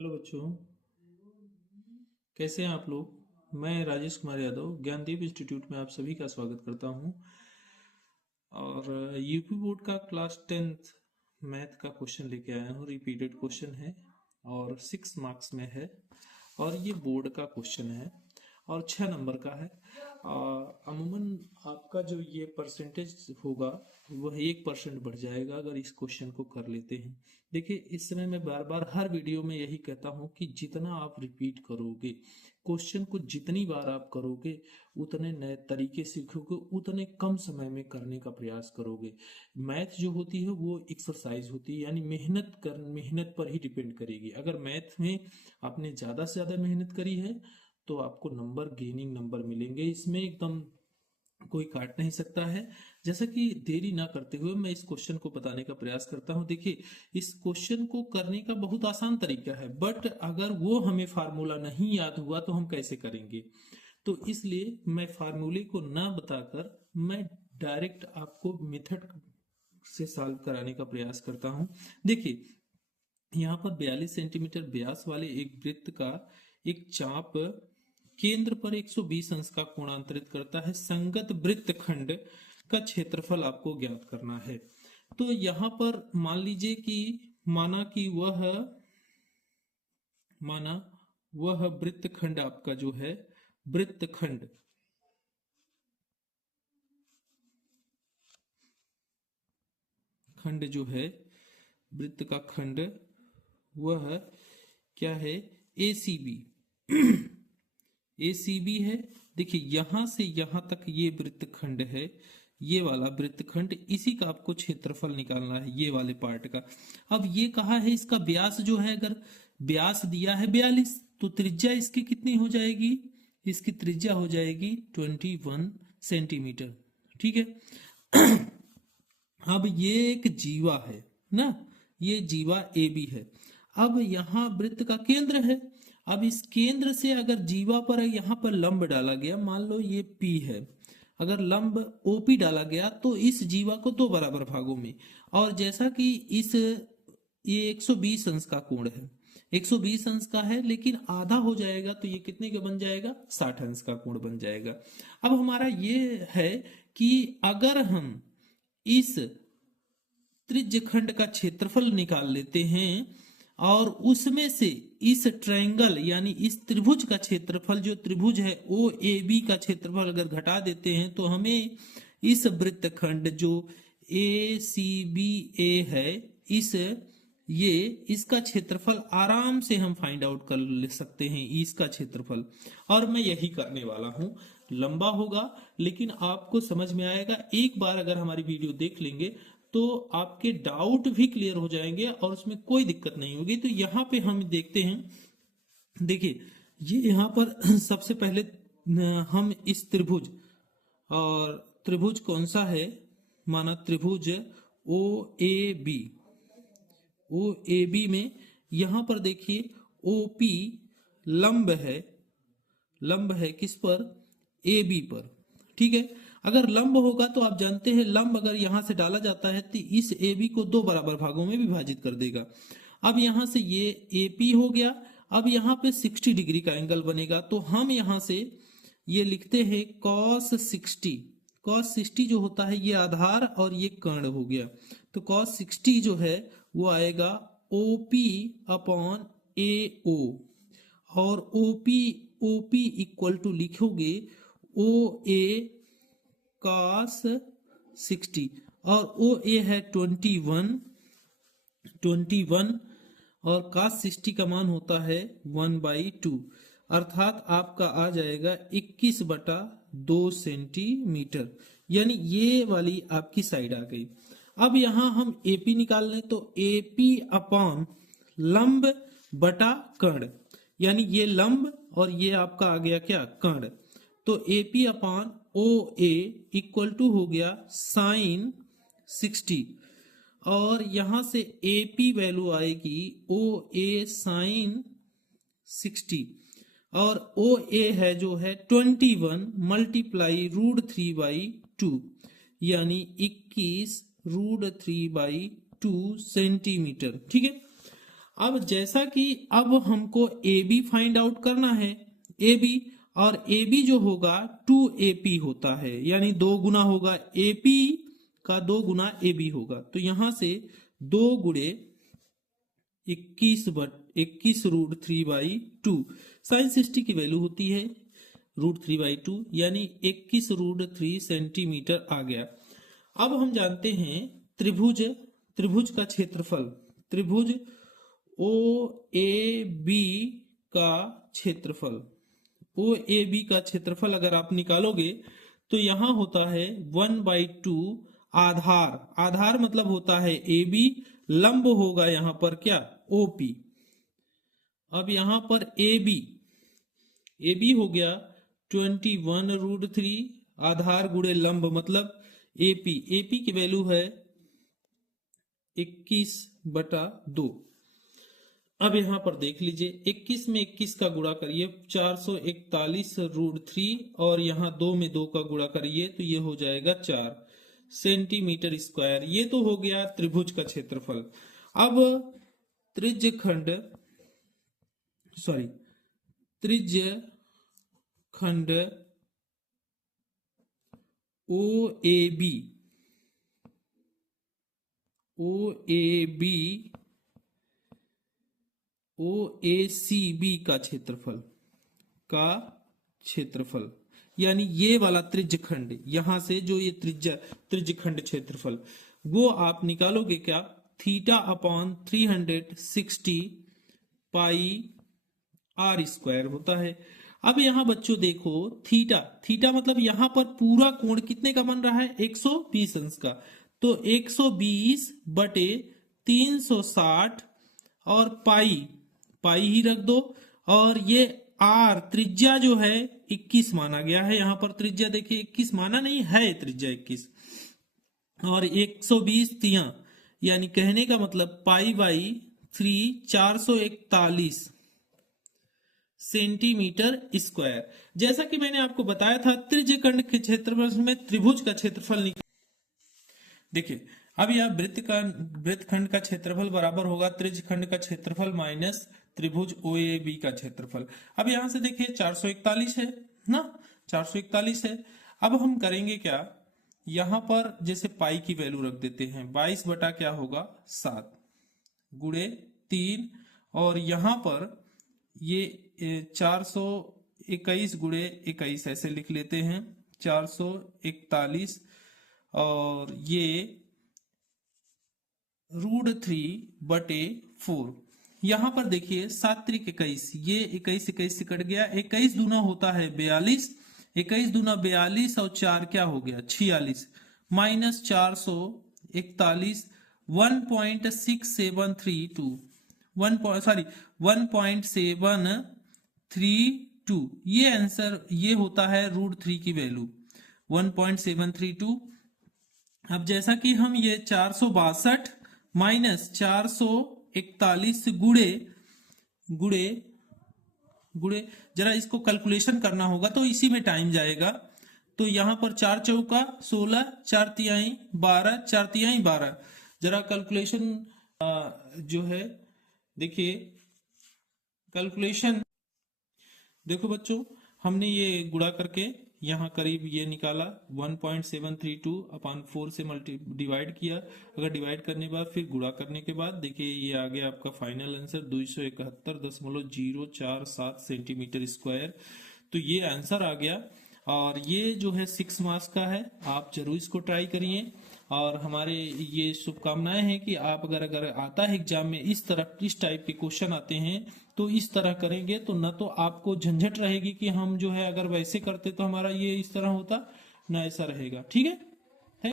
Hello बच्चों, कैसे हैं आप लोग। मैं राजेश कुमार यादव ज्ञानदीप इंस्टीट्यूट में आप सभी का स्वागत करता हूं। और यूपी बोर्ड का क्लास 10th मैथ का क्वेश्चन लेके आया हूं। रिपीटेड क्वेश्चन है और 6 मार्क्स में है और ये बोर्ड का क्वेश्चन है और 6 नंबर का है। अमूमन आपका जो ये परसेंटेज होगा वह 1% बढ़ जाएगा अगर इस क्वेश्चन को कर लेते हैं। देखिए, इस समय मैं बार बार हर वीडियो में यही कहता हूं कि जितना आप रिपीट करोगे, क्वेश्चन को जितनी बार आप करोगे, उतने नए तरीके सीखोगे, उतने कम समय में करने का प्रयास करोगे। मैथ जो होती है वो एक्सरसाइज होती है, यानी मेहनत पर ही डिपेंड करेगी। अगर मैथ में आपने ज़्यादा से ज़्यादा मेहनत करी है तो आपको नंबर गेनिंग नंबर मिलेंगे, इसमें एकदम कोई काट नहीं सकता है। जैसा कि देरी ना करते हुए मैं इस क्वेश्चन को बताने का प्रयास करता हूं। देखिए, इस क्वेश्चन को करने का बहुत आसान तरीका है, बट अगर वो हमें फार्मूला नहीं याद हुआ तो हम कैसे करेंगे। तो इसलिए मैं फार्मूले को ना बताकर मैं डायरेक्ट आपको मेथड से सॉल्व कराने का प्रयास करता हूं। देखिए, यहाँ पर 42 सेंटीमीटर व्यास वाले एक वृत्त का एक चाप केंद्र पर 120 अंश का कोणांतरित करता है। संगत वृत्त खंड का क्षेत्रफल आपको ज्ञात करना है। तो यहाँ पर मान लीजिए कि माना वह वृत्त खंड आपका जो है, वृत्त खंड खंड जो है, वृत्त का खंड वह क्या है, एसीबी एसीबी है। देखिए, यहां से यहां तक ये वृत्तखंड है, ये वाला वृत्तखंड, इसी का आपको क्षेत्रफल निकालना है, ये वाले पार्ट का। अब ये कहा है इसका व्यास जो है, अगर व्यास दिया है 42 तो त्रिज्या इसकी कितनी हो जाएगी, इसकी त्रिज्या हो जाएगी 21 सेंटीमीटर। ठीक है। अब ये एक जीवा है ना, ये जीवा ए बी है। अब यहाँ वृत्त का केंद्र है। अब इस केंद्र से अगर जीवा पर यहाँ पर लंब डाला गया, मान लो ये P है, अगर लंब OP डाला गया तो इस जीवा को 2 बराबर भागों में, और जैसा कि ये 120 अंश का कोण है, 120 अंश का है, लेकिन आधा हो जाएगा तो ये कितने का बन जाएगा, 60 अंश का कोण बन जाएगा। अब हमारा ये है कि अगर हम इस त्रिज्यखंड का क्षेत्रफल निकाल लेते हैं और उसमें से इस ट्रायंगल यानी इस त्रिभुज का क्षेत्रफल, जो त्रिभुज है ओ ए बी का क्षेत्रफल अगर घटा देते हैं तो हमें इस वृत्तखंड जो ए सी बी ए है, इसका क्षेत्रफल आराम से हम फाइंड आउट कर सकते हैं, इसका क्षेत्रफल। और मैं यही करने वाला हूं। लंबा होगा लेकिन आपको समझ में आएगा। एक बार अगर हमारी वीडियो देख लेंगे तो आपके डाउट भी क्लियर हो जाएंगे और उसमें कोई दिक्कत नहीं होगी। तो यहाँ पे हम देखते हैं। देखिए, ये यहाँ पर सबसे पहले हम इस त्रिभुज, और त्रिभुज कौन सा है, माना त्रिभुज ओ ए बी में यहां पर देखिए ओपी लंब है किस पर, ए बी पर। ठीक है। अगर लंब होगा तो आप जानते हैं लंब अगर यहां से डाला जाता है तो इस ए बी को 2 बराबर भागों में विभाजित कर देगा। अब यहां से ये एपी हो गया। अब यहां पे 60 डिग्री का एंगल बनेगा तो हम यहां से ये लिखते हैं cos 60। cos 60 जो होता है ये आधार और ये कर्ण हो गया, तो cos 60 जो है वो आएगा OP अपॉन AO, और OP इक्वल टू लिखोगे OA cos 60, और OA है 21 और cos 60 का मान होता है 1/2, अर्थात आपका आ जाएगा 21/2 सेंटीमीटर, यानी ये वाली आपकी साइड आ गई। अब यहां हम AP निकाल लें तो AP अपॉन लंब बटा कर्ण, यानी ये लंब और ये आपका आ गया क्या, कर्ण। तो AP upon OA equal to हो गया साइन 60, और यहां से AP वैल्यू आएगी OA साइन 60, और OA है जो है 21 मल्टीप्लाई √3/2, यानी 21 √3/2 सेंटीमीटर। ठीक है। अब जैसा कि अब हमको ए बी फाइंड आउट करना है, ए बी, और ए बी जो होगा 2AP होता है, यानी 2 गुना होगा AP का 2 गुना ए बी होगा। तो यहां से 2 गुणे 21√3/2 साइन 60 की वैल्यू होती है √3/2, यानी 21√3 सेंटीमीटर आ गया। अब हम जानते हैं त्रिभुज का क्षेत्रफल, त्रिभुज OAB का क्षेत्रफल, OAB का क्षेत्रफल अगर आप निकालोगे तो यहां होता है 1/2 आधार मतलब होता है AB, लंब होगा यहां पर क्या OP। अब यहां पर AB हो गया 21√3 आधार गुणे लंब मतलब AP की वैल्यू है 21/2। अब यहां पर देख लीजिए 21 में 21 का गुणा करिए 441√3 और यहां 2 में 2 का गुणा करिए तो ये हो जाएगा 4 सेंटीमीटर स्क्वायर। ये तो हो गया त्रिभुज का क्षेत्रफल। अब त्रिज्यखंड OACB का क्षेत्रफल यानी ये वाला त्रिज्यखंड, यहां से जो ये त्रिज्यखंड क्षेत्रफल वो आप निकालोगे क्या, θ/360 πr² होता है। अब यहां बच्चों देखो थीटा मतलब यहां पर पूरा कोण कितने का बन रहा है 120 अंश का, तो 120/360 और पाई ही रख दो, और ये आर त्रिज्या जो है 21 माना गया है। यहां पर त्रिज्या देखिए 21 माना नहीं है, त्रिज्या 21 और 120 तिया, यानी कहने का मतलब π/3 441 सेंटीमीटर स्क्वायर। जैसा कि मैंने आपको बताया था त्रिज्यखंड के क्षेत्रफल में त्रिभुज का क्षेत्रफल देखिए, अब यह वृत्तखंड का क्षेत्रफल बराबर होगा त्रिज्यखंड का क्षेत्रफल माइनस त्रिभुज OAB का क्षेत्रफल। अब यहां से देखिए 441 है ना, 441 है। अब हम करेंगे क्या, यहां पर जैसे पाई की वैल्यू रख देते हैं 22 बटा क्या होगा 7 गुणे 3, और यहां पर ये 421 गुणे 21 ऐसे लिख लेते हैं 441, और ये √3/4। यहां पर देखिए 7 त्रिक 21, ये 21 से कट गया, 21 दूना होता है 42, 21 दूना 42 और 4 क्या हो गया 46, माइनस 441 1.732, ये आंसर ये होता है √3 की वैल्यू 1.732। अब जैसा कि हम ये 462 माइनस 441 गुणे जरा इसको कैलकुलेशन करना होगा तो इसी में टाइम जाएगा। तो यहां पर 4 चौका 16, 4 तिहाई 12, 4 तिहाई 12, जरा कैलकुलेशन जो है देखिए कैलकुलेशन देखो बच्चों, हमने ये गुणा करके यहाँ करीब ये निकाला 1.732/4 से डिवाइड किया। अगर डिवाइड करने के बाद फिर गुणा करने के बाद देखिए ये आ गया आपका फाइनल आंसर 271.047 सेंटीमीटर स्क्वायर। तो ये आंसर आ गया, और ये जो है 6 मार्क्स का है। आप जरूर इसको ट्राई करिए, और हमारे ये शुभकामनाएं हैं कि आप अगर आता है एग्जाम में इस टाइप के क्वेश्चन आते हैं तो इस तरह करेंगे तो ना तो आपको झंझट रहेगी कि हम जो है अगर वैसे करते तो हमारा ये इस तरह होता, ना ऐसा रहेगा। ठीक है।